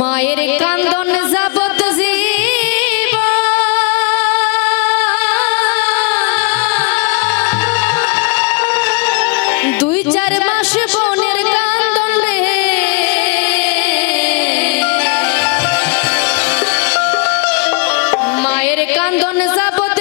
মায়ের কান্দন যাবত জীব। দুই চার মাস বোনের কান্দন রে। মায়ের কান্দন যাবত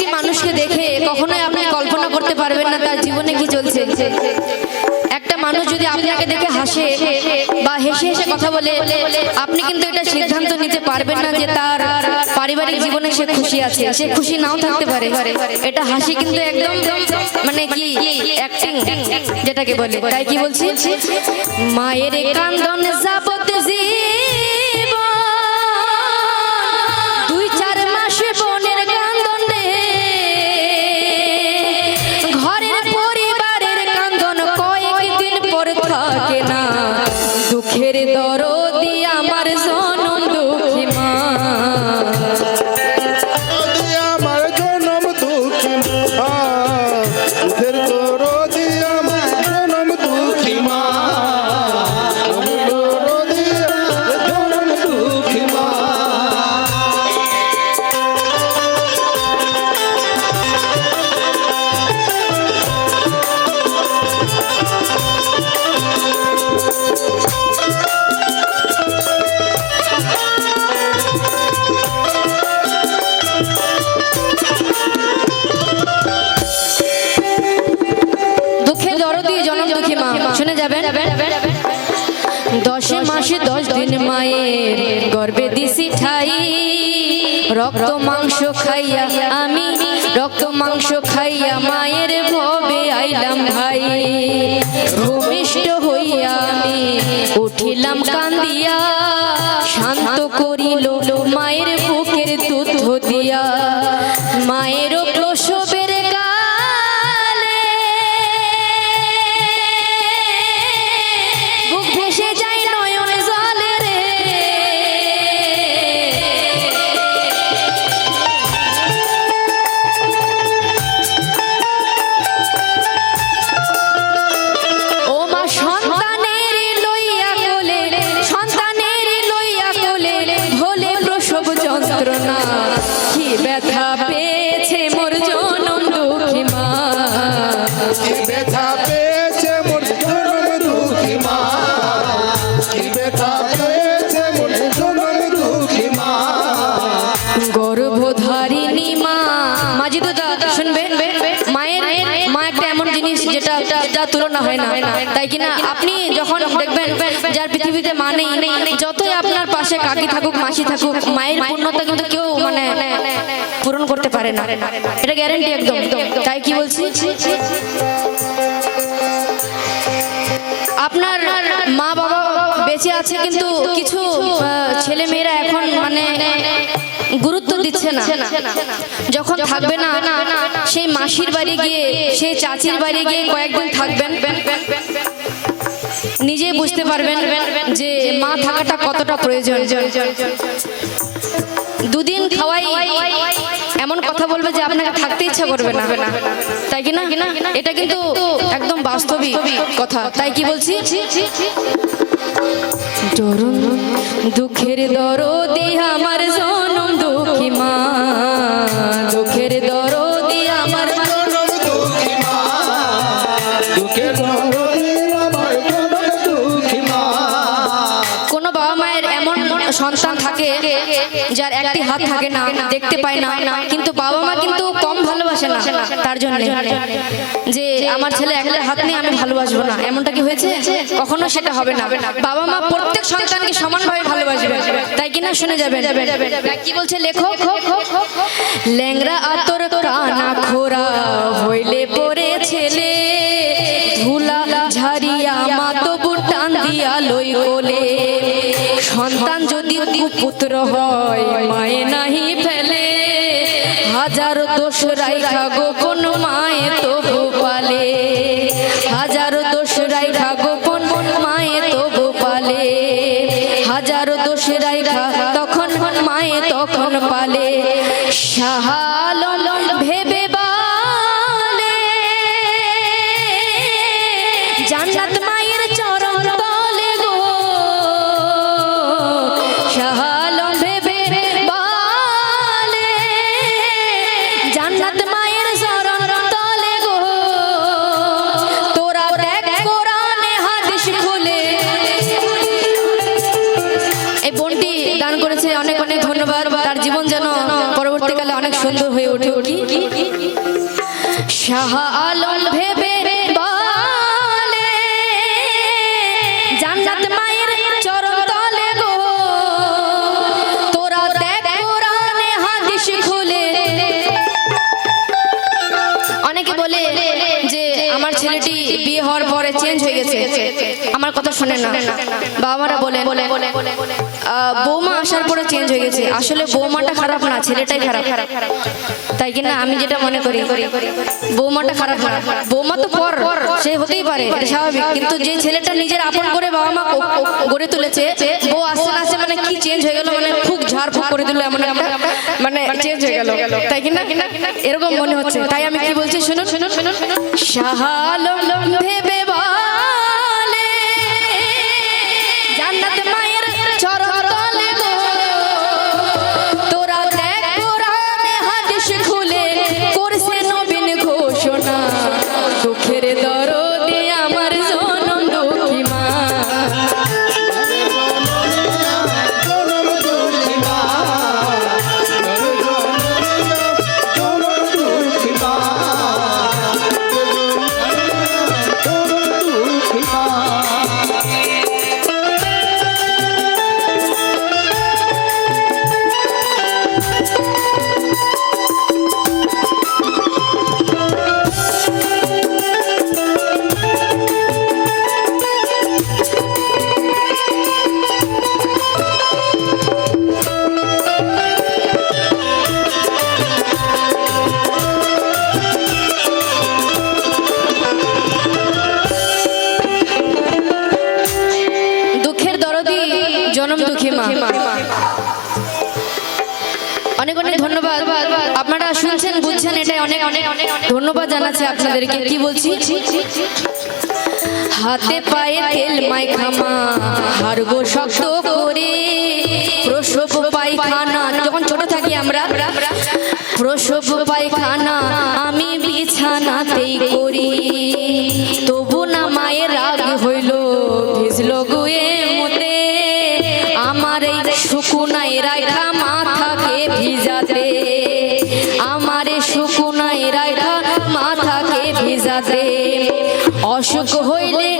একটি মানুষকে দেখে কখনোই আপনি কল্পনা করতে পারবেন না তার জীবনে কি চলছে। একটা মানুষ যদি আপনাকে দেখে হাসে বা হেসে হেসে কথা বলে, আপনি কিন্তু এটা সিদ্ধান্ত নিতে পারবেন না যে তার পারিবারিক জীবনে সে খুশি আছে। সে খুশি নাও থাকতে পারে। এটা হাসি কিন্তু একদম মানে কি অ্যাক্টিং যেটাকে বলে। তাই কি বলছি? মায়ের কান্দন যাবত জীবন দুঃখের যাবেন? দশে মাসে দশ দিন মায়ের গর্বে দিছি ঠাই। রক্ত মাংস খাইয়া আমি, রক্ত মাংস খাইয়া মায়ের ভবে আইলাম ভাই। কি মায়ের এমন জিনিস যেটা যা তুলনা হয় না। তাই কিনা? আপনি যখন দেখবেন যার পৃথিবীতে মা নেই, যতই আপনার পাশে কাকি থাকুক, মাসি থাকুক, মায়ের পূর্ণতা কিন্তু কেউ মানে পূরণ করতে পারে না। এটা গ্যারেন্টি একদম। তাই কি বলছি? আপনার মা বাবা বেঁচে আছে কিন্তু কিছু ছেলে মেয়েরা এখন মানে গুরুত্ব দিচ্ছে না। যখন থাকবে না, সেই মাসির বাড়ি গিয়ে, সেই চাচির বাড়ি গিয়ে কয়েকদিন থাকবেন। নিজে বুঝতে পারবেন যে মা থাকাটা কতটা প্রয়োজন। দুদিন খাওয়াই এমন কথা বলবে যে আপনাকে থাকতে ইচ্ছা করবে না। তাই কি না? এটা কিন্তু একদম বাস্তবিক কথা। তাই কি বলছি? দুঃখের দরদি থাকে যার একটি হাত থাকে না, দেখতে পায় না। কিন্তু বাবা মা কিন্তু কম ভালোবাসে না তার জন্য। যে আমার ছেলে একটা হাত নিয়ে আমি ভালোবাসবো না। এমনটা কি হয়েছে? কখনো সেটা হবে না। বাবা মা প্রত্যেক সন্তানকে সমানভাবে ভালোবাসবে। তাই কিনা শুনে যাবেন? কি বলছে লেখক? ল্যাংরা আতর কানা খোরা হইলে পরে ছেলে পুত্র হয় মায়ে নাহি ফেলে। হাজার দোষ রাইখা গোপন করেছে অনেক অনেক ধন্যবাদ তার জীবন যেন পরবর্তীকালে অনেক সুন্দর হয়ে ওঠে উঠি শাহ আলম ভেবে হয়ে গেছে। আমার কথা শুনে না। বৌমা আসার পরে চেঞ্জ হয়ে গেছে। আসলে বৌমাটা খারাপ না, ছেলেটাই খারাপ। তাই কিনা আমি যেটা মনে করি, বৌমাটা খারাপ না। বৌমা তো পর, সে হতেই পারে স্বাভাবিক। কিন্তু যে ছেলেটা নিজের আপন করে বাবা মা গড়ে তুলেছে বউ আসতে আসতে মানে কি চেঞ্জ হয়ে গেল? মানে খুব ঝাড় করে দিল এমন একটা মানে চেঞ্জ হয়ে গেল। তাই কিনা? এরকম মনে হচ্ছে। তাই আমি কি বলছি শুনুন শুনুন শুনুন। শাহালম ভেবে অনেক অনেক ধন্যবাদ। আপনারা শুনছেন বুঝছেন এটাই অনেক অনেক অনেক ধন্যবাদ জানাচ্ছি আপনাদেরকে। কি বলছি? হাতে পায়ে তেল মাইখামা হারগো শক্ত করে প্রসব পায়খানা। যখন ছোট থাকি আমরা প্রসব পায়খানা আমি বিছানাতেই করি। তবু না মায়ের অসুখ হইলে